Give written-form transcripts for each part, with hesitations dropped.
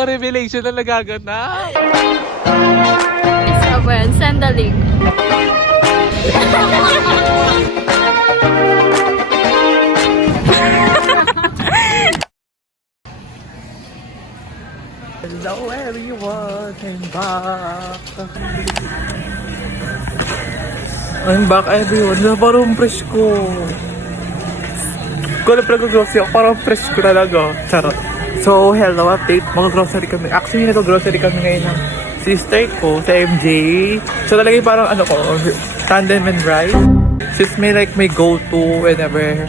mga revelation na nagaganap. Isa ba yan? Sandaling. Hello everyone, I'm back. I'm back everyone. Parang fresh ko. Kung alam grocery ako, parang fresh ko talaga. Charot. So, hello update. Mag-grocery kami. Actually, nag-grocery kami ngayon ng sister ko sa MJ. So, talaga yung parang ano ko, tandem and ride. She's may go-to whenever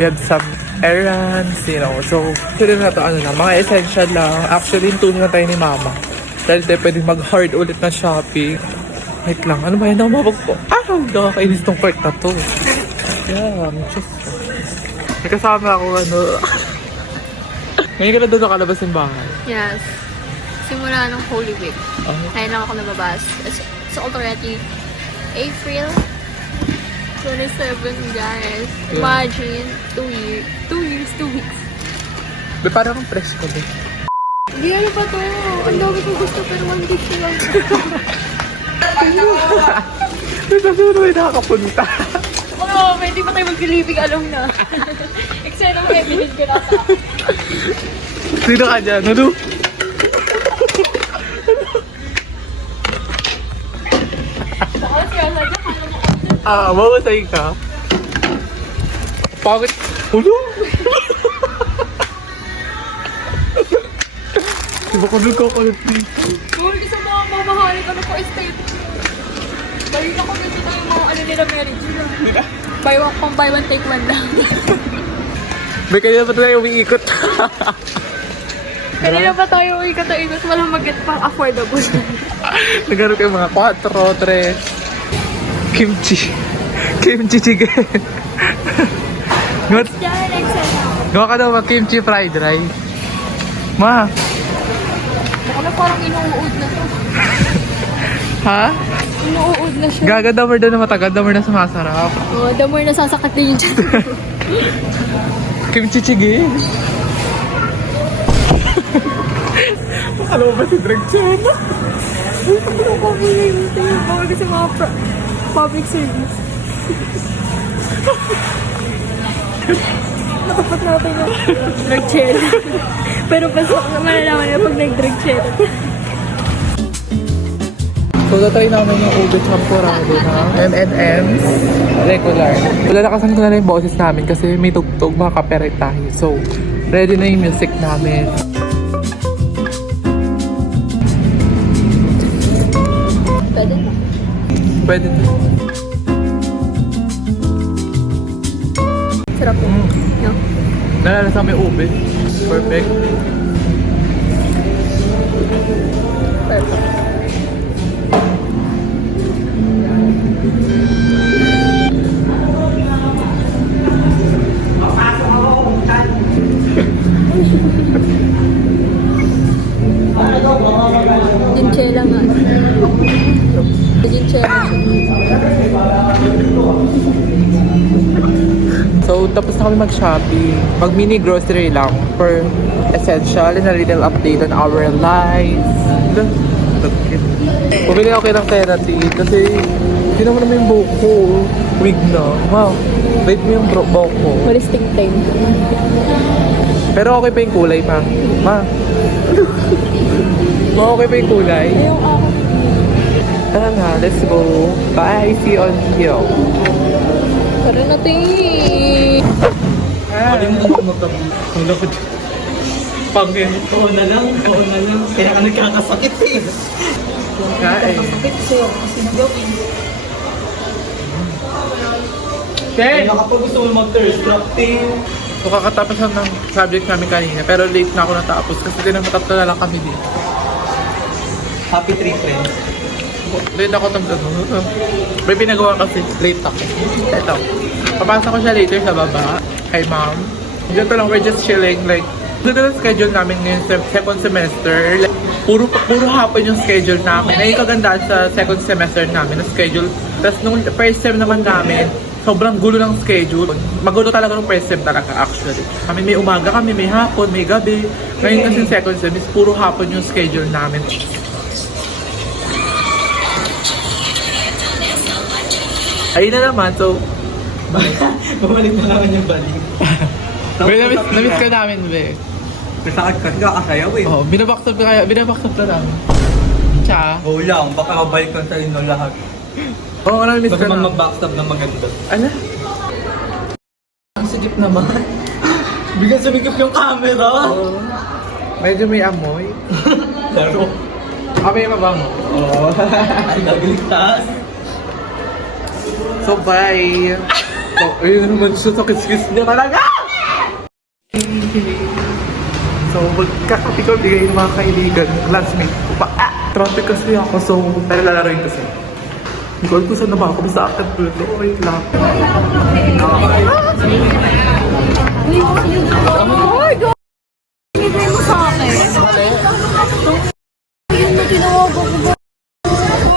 we have some errands, you know. So, sila na ito, mga essential lang. Actually, yung na tayo ni mama. Dahil tayo pwedeng mag-hard ulit na shopping. Wait lang, ano ba yan? Namabag ko. Nakakainis tong part na to. Yeah, just... May kasama ako, Ngayon ka na doon nakalabas ng bahay. Yes. Simula nung Holy Week. Kaya lang ako nababas. It's already April 27, guys. Imagine, 2 years, 2 weeks. May parang fresh ko din. Hindi ano pa to. Ang dami kong gusto pero 1 week lang. Kasi may nakakapunta. Oo, hindi pa tayo mag-living, alam na. Eksena mo, evidence ko na sa akin. Sino ka dyan? Ano? Mawasay ka? Bakit? Ano? Diba ko nagkakalit dito? Kung isa mga mamahalin ka na po aesthetic. Balik ako kasi na yung mga ano nila marriage nila. Buy one, take one lang. May kanina pa tayo umiikot. Kanina pa tayo ikot-ikot, walang mag-get pang affordable. Nagkaroon kayo mga 4, 3. Kimchi chicken. Diyan, eksena. Gawa ka daw mga kimchi fried rice. Ma. Baka na parang inuud na to. Ha? Inuud na siya. Gaga damar daw na matagal, damar na sumasarap. Oo, the more nasasakat din yung dyan. Kimchi chicken. Alam mo ba si Drag Chen? Uy, pag ako pabulay nito yung bawal kasi mga public service. Natapat natin yung drag chen. Pero pasok na malalaman nila pag nag-drag chen. So, tatry namin yung ube champurado na M&M's regular. Wala nakasan ko na yung boses namin kasi may tugtog, mga copyright tayo. So, ready na yung music namin. Pwede na. Pwede na. Sarap po. No? Nalalasan may ube. Perfect. Perfect. Ginchela nga. Ginchela. So, tapos na kami mag-shopping. Mag-mini grocery lang for essential and a little update on our lives. Bumili ako kayo ng keratin kasi hindi naman naman yung buhok ko. Wig na. Wow. Wait mo yung buhok ko. Maristing time. Pero okay pa yung kulay, ma. Ma. Ma, okay pa yung kulay. Ayong ako. Tara na, let's go. Bye, see you on video. Tara na tayo. Kalimutan mo magtabi. Ang lapad. Pangin. Oo na lang. Kaya ka nagkakasakit eh. Kain. Sakit ko. Kasi nagawin. Ten! Kapag gusto mo mag-thirst trap, So, kakatapos lang ng subject namin kanina. Pero late na ako natapos kasi tinamatatlo na lang kami dito. happy tree friends. Late ako may pinagawa kasi late ako. Ito. Papasok ko siya later sa baba. Kay ma'am. Dito lang, we're just chilling. Like, ito na schedule namin ngayon sa second semester. Like, puro hapon yung schedule namin. Ay, kagandaan sa second semester namin na schedule. Tapos nung first sem naman namin, sobrang gulo ng schedule. Magulo talaga ng first sem talaga actually. Kami may umaga kami, may hapon, may gabi. Ngayon kasi second sem is puro hapon yung schedule namin. Ayun na naman, so... Babalik na naman yung balik. Be, namiss ka namin, be. Nasakit ka, kakasayaw eh. Oh, binabaktap na namin. Tsa. Go lang, baka mabalik lang sa inyo lahat. Oo, namiss Baka ka namin. mag-backstab na maganda. Ano? Ang sigip naman. Bigyan sumigip yung camera. Medyo may amoy. Laro. Amoy yung mabango. Oo. Ang nagligtas. So, bye! So, ayun naman siya sa kiss-kiss niya talaga! So, magkakapi ko bigay ng mga kaibigan, classmate ko pa. Traffic kasi ako, so, pero lalaroin kasi. Hindi ko alam kung saan na ba ako, basta akin po ito. Okay lang. Oh my God! Ibigay mo sa akin. Yun na ginawa ko.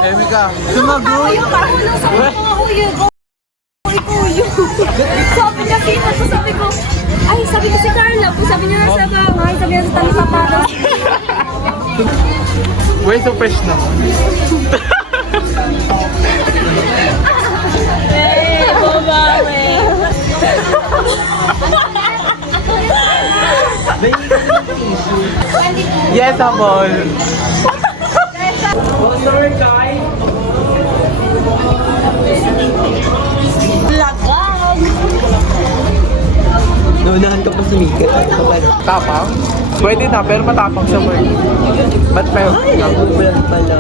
Emika, Ako yung kahulong sa mga kuya ko. Kuya. Sabi niya, sabi ko, ay, sabi ko si Carla, sabi niya na sa bahay, sabi niya sa tali sa palo. where's the fresh na? Eh, babae. Yes, Amol! Naunahan ka pa sumikat. Tapang? Pwede na, pero matapang siya word. Ba't may... Nagubulan pala.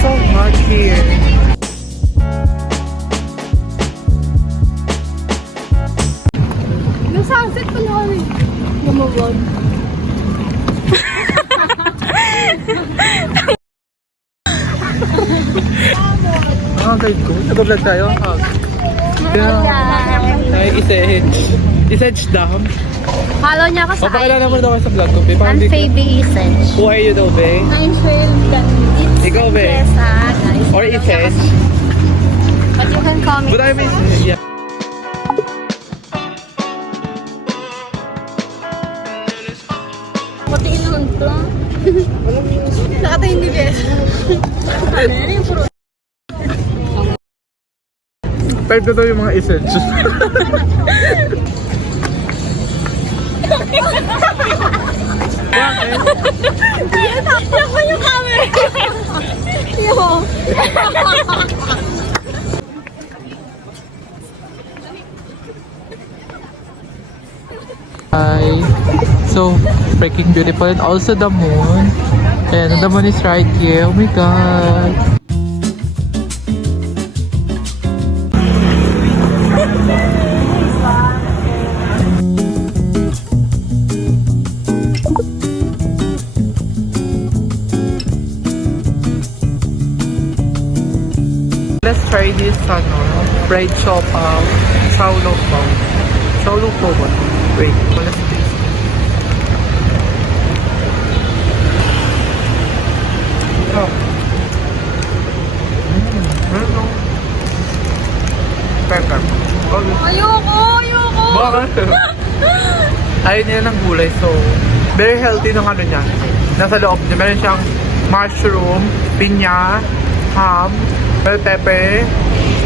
So hot here. Yung sunset pa na kami. Lumabag. Guide ko. Nag-vlog tayo. Ay, isa-edge down. Follow niya ako O, sa pakilala mo daw sa vlog ko, be. Parang I'm di ko... Faye Essence. Who are you daw, be? I'm Faye Essence. Ikaw, be? Yes, guys. Or Isedge? But you can call me. But I mean, yeah. Pati inuun to. Nakata hindi bes. Ano yan yung puro. Type na daw yung mga Isedge. Bakit? Yan ko yung camera. Yo. Hi. So freaking beautiful, and also the moon. And the moon is right here. Oh my god. Let's try this fried siopaw, xiaolongbao. Xiaolongbao ba? Wait, let's taste. Oh. Ano? Pepper. Ayoko. Bakit? Ayaw nila ng gulay, so very healthy ng ano niya. Nasa loob niya, meron siyang mushroom, pinya, ham, bell pepper.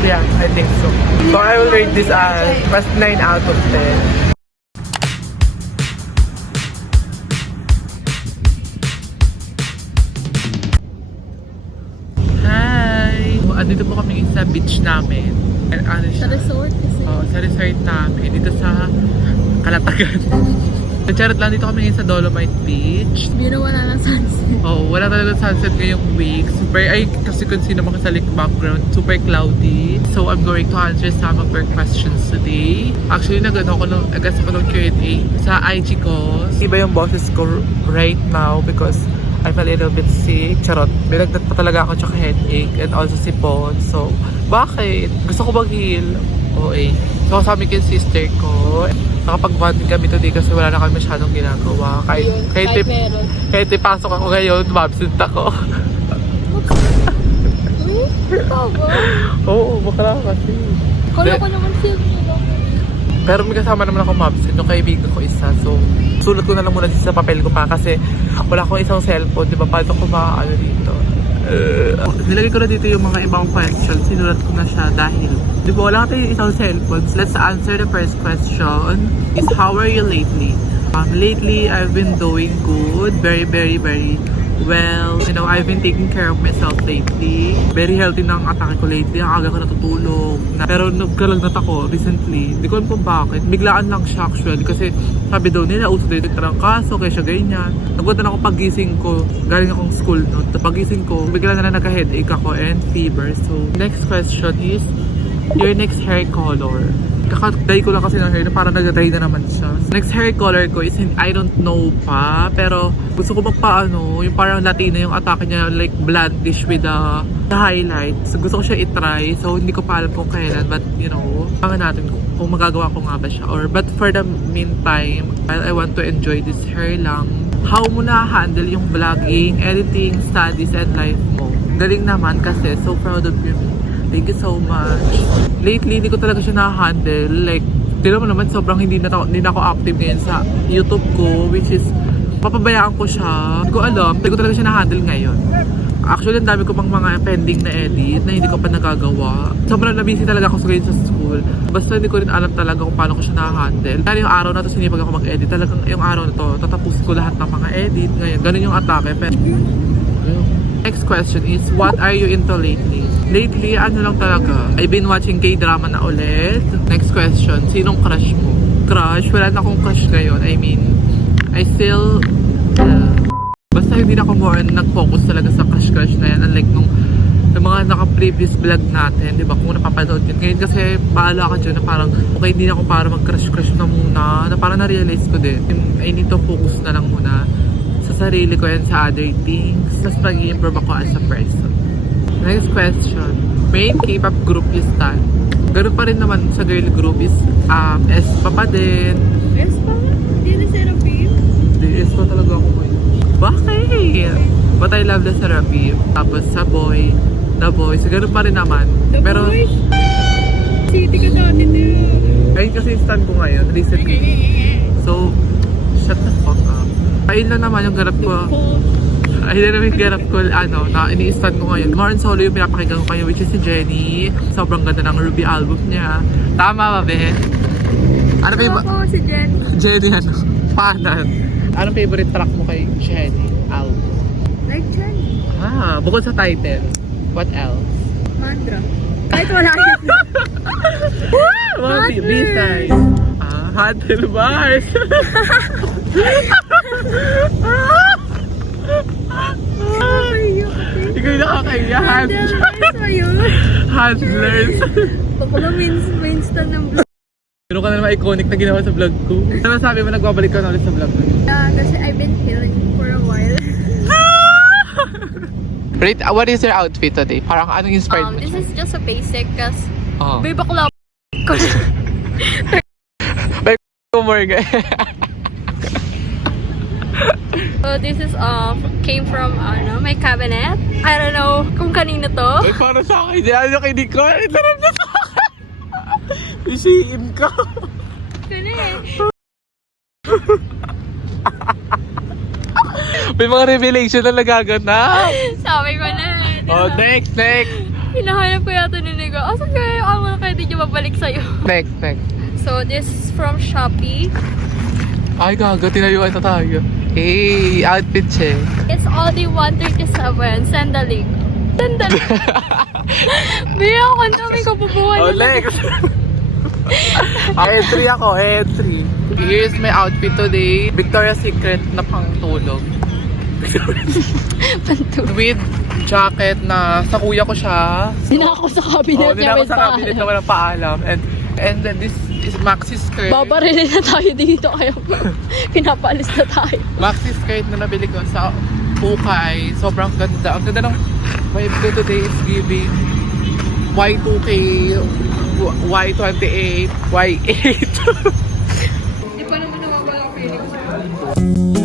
Yeah, I think so. So I will rate this as mas 9 out of 10. Hi! Andito po kami sa beach namin. And ano Sa siya? resort kasi. Oo, sa resort namin. Dito sa Kalatagan. Charot lang, dito kami ngayon sa Dolomite Beach. Hindi na wala ng sunset. Oh, Wala talaga sunset ngayong week. Kasi kung sino makasalik background, super cloudy. So, I'm going to answer some of your questions today. Actually, nag-agas ako ng Q&A sa IG ko. Iba yung boses ko right now because I'm a little bit sick. Charot. Binagdat pa talaga ako tsaka headache and also sipon. So, bakit? Gusto ko mag-heal. Okay. So, kasama ko yung sister ko. Nakapag-bonding kami today kasi wala na kami masyadong ginagawa. Kahit ipasok ako ngayon, absent ako. Ikaw ba? Oo, bakla kasi. Kala ko naman siya. Pero may kasama naman ako absent, yung kaibigan ko isa. So, sulat ko na lang muna sa papel ko pa kasi wala akong isang cellphone. Di ba? Paano ko maaano dito? Nilagay ko na dito yung mga ibang questions. Sinulat ko na siya dahil di ba wala tayong isang cellphone. Let's answer the first question. Is how are you lately? Lately, I've been doing good. Very, very, very well. You know, I've been taking care of myself lately. Very healthy na ang atake ko lately. Ang aga ko natutulog. Pero nagkalagnat ako recently. Hindi ko alam kung bakit. Biglaan lang siya actually. Kasi sabi daw nila, uso dito yung trangkaso, kaya siya ganyan. Nagulat ako pagising ko. Galing akong school no. Pagising ko, bigla na nagka-headache ako and fever. So, next question is, your next hair color. Kaka-dye ko lang kasi ng hair na parang nag-dye na naman siya. Next hair color ko is, I don't know pa, pero gusto ko magpaano, yung parang Latina yung atake niya, like blondish with the highlight. So gusto ko siya itry, so hindi ko pa alam kung kailan, but you know, pangan natin kung magagawa ko nga ba siya. But for the meantime, I want to enjoy this hair lang. How mo na-handle yung vlogging, editing, studies, and life mo? Galing naman kasi, so proud of you. Thank you so much. Lately, hindi ko talaga siya na-handle. Like, tira mo naman, sobrang hindi na ako active ngayon sa YouTube ko, which is, papabayaan ko siya. Hindi ko alam, hindi ko talaga siya na-handle ngayon. Actually, ang dami ko pang mga pending na edit na hindi ko pa nagagawa. Sobrang na-busy talaga ako sa school. Basta hindi ko rin alam talaga kung paano ko siya na-handle. Kaya yung araw na to, sinipag ako mag-edit. Talagang yung araw na to, tatapusin ko lahat ng mga edit. Ngayon, ganun yung atake. Pero, next question is, what are you into lately? Lately, ano lang talaga, I've been watching K-drama na ulit. Next question, sinong crush mo? Crush? Wala na akong crush ngayon. I mean, I still, basta hindi na ako more nag-focus talaga sa crush na yan. Unlike nung mga naka-previous vlog natin, di ba, kung napapanood yun. Ngayon kasi, bahala ka dyan na parang, okay, hindi na ako para mag-crush na muna. Na parang na-realize ko din, I need to focus na lang muna sa sarili ko and sa other things. Mas mag-i-improve ako as a person. Next question. Main K-pop group you stan? Ganun pa rin naman sa girl group is aespa pa din. Aespa? Hindi na Seraphim? Hindi, aespa talaga ako ngayon. Bakit? But I love the Seraphim. Tapos sa boy, the boys. Ganun pa rin naman. Pero, City ka dati din. ayun kasi yung stan ko ngayon, recently. So, shut the fuck up. Ayun lang naman yung ganap ko. Ayun na naman yung ganap ko, na ini-stand ko ngayon. More on solo yung pinapakinggan ko kayo, which is si Jenny. Sobrang ganda ng Ruby album niya. Tama ba, be? Ano ba yung... Ako si Jen. Jenny, Panan. Anong favorite track mo kay Jenny album? Like Jen. Bukod sa title, what else? Mantra. Kahit wala yun. Mga B-side. Handlebars. Ikaw yung nakakaya. Handlers ba yun? Handlers. Baka lang mainstan ng vlog. Meron ka na naman iconic na ginawa sa vlog ko. Ano sabi mo, nagbabalik ka na ulit sa vlog ko? Kasi I've been healing for a while. Rate, what is your outfit today? Parang anong inspired mo? This is just a basic kasi Oh. babe bakla ko. Morgan. So this is came from my cabinet. I don't know kung kanino to. Ay, para sa akin. Ano kay Nicole? Itarap na sa akin. Isiin ka. Kani. May mga revelation na nagaganap. Sabi ko na. Oh, next. Hinahanap ko yata ni Nigo. Asan kaya ako kaya di niya mabalik sa'yo? Next. So this is from Shopee. Ay, gaga. Tinayuan na tayo. Hey, outfit check. It's Aldi 137. Sandalig. Biya ako ang dami ko pupuhan. Oh, next. Entry ako, entry. Here's my outfit today. Victoria's Secret na pang tulog. With jacket na sa kuya ko siya. Dinako sa cabinet niya Dinako with sa cabinet na walang paalam. And then this is maxi skirt. Babarilin na tayo dito kaya pinapaalis na tayo. Maxi skirt na nabili ko sa Ukay. Sobrang ganda. Ang ganda ng vibe ko today is giving Y2K, Y28, Y8. Hindi pa naman nawawala ang feeling.